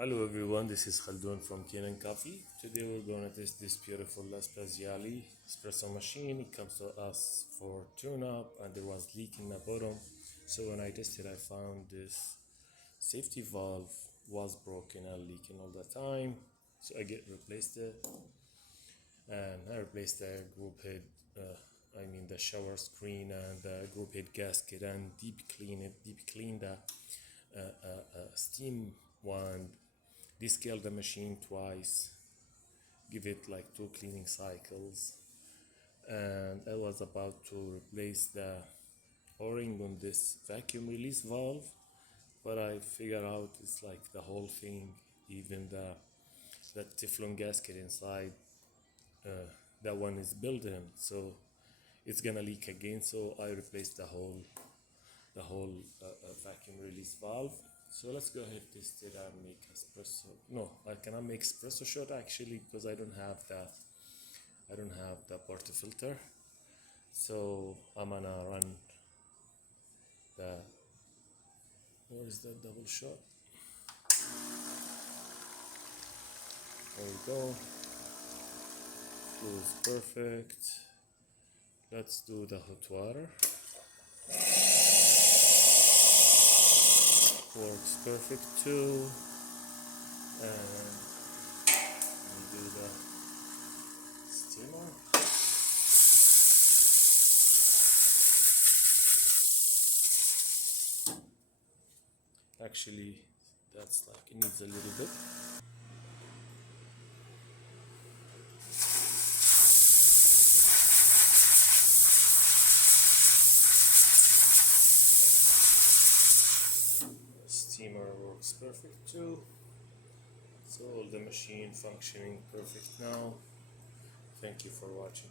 Hello everyone, this is Khaldun from Kanen Coffee. Today we're going to test this beautiful Laspaziale espresso machine. It comes to us for tune-up and there was leak in the bottom. So when I tested, I found this safety valve was broken and leaking all the time. So I replaced it, and I replaced the group head, the shower screen and the group head gasket, and deep clean the steam wand, descale the machine twice, give it like 2 cleaning cycles, and I was about to replace the o-ring on this vacuum release valve, but I figured out it's like the whole thing, even the Teflon gasket inside, that one is built in, so it's gonna leak again. So I replaced the whole vacuum release valve. So let's go ahead, test it and make espresso. No, I cannot make espresso shot actually because I don't have the portafilter. So I'm gonna run the, where is that double shot? There we go. Flow is perfect. Let's do the hot water. Works perfect too. And we do the steamer. Actually, that's like, it needs a little bit. Steamer works perfect too. So the machine functioning perfect now. Thank you for watching.